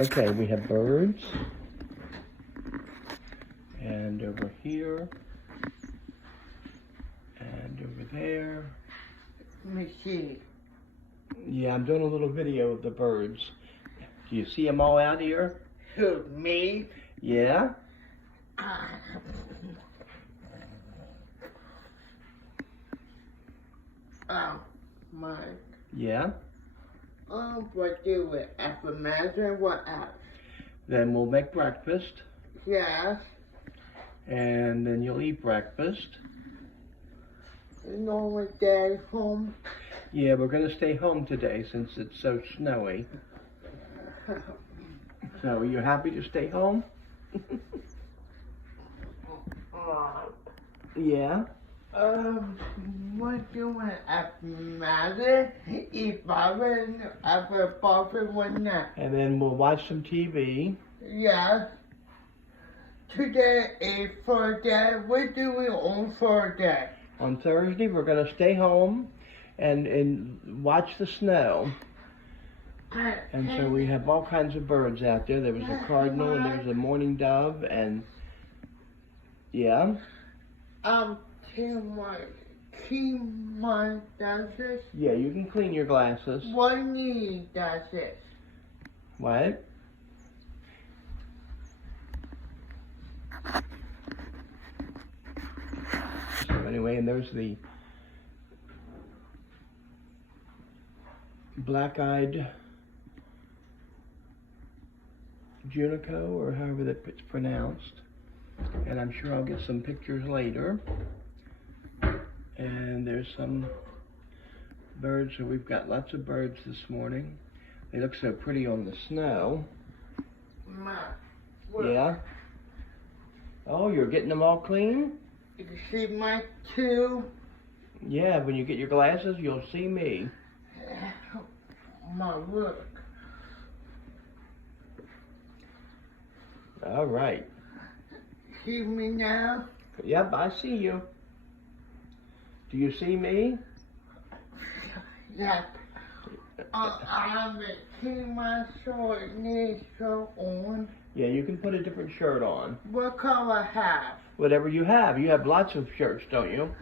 Okay, we have birds. And over here. And over there. Let me see. Yeah, I'm doing a little video of the birds. Do you see them all out here? Who, me? Yeah? Oh, my. Yeah? What do we imagine? What else? Then we'll make breakfast. Yes. And then you'll eat breakfast. Normal day home. Yeah, we're going to stay home today since it's so snowy. So, are you happy to stay home? Yeah? What do we imagine? Eat bobbin after bobbin one night. And then we'll watch some TV. Yes. Today is Thursday. What do we on Thursday? On Thursday, we're going to stay home and watch the snow. And so we have all kinds of birds out there. There was a cardinal and there was a mourning dove and yeah. Timon does this. Yeah, you can clean your glasses. One does this. What? So anyway, and there's the black-eyed Junico, or however it's pronounced. And I'm sure I'll get some pictures later. And there's some birds, so we've got lots of birds this morning. They look so pretty on the snow. Yeah? Oh, you're getting them all clean? You can see my two. Yeah, when you get your glasses, you'll see me. My look. All right. See me now? Yep, I see you. Do you see me? Yep. I haven't seen my short knee shirt on. Yeah, you can put a different shirt on. What color have? Whatever you have. You have lots of shirts, don't you?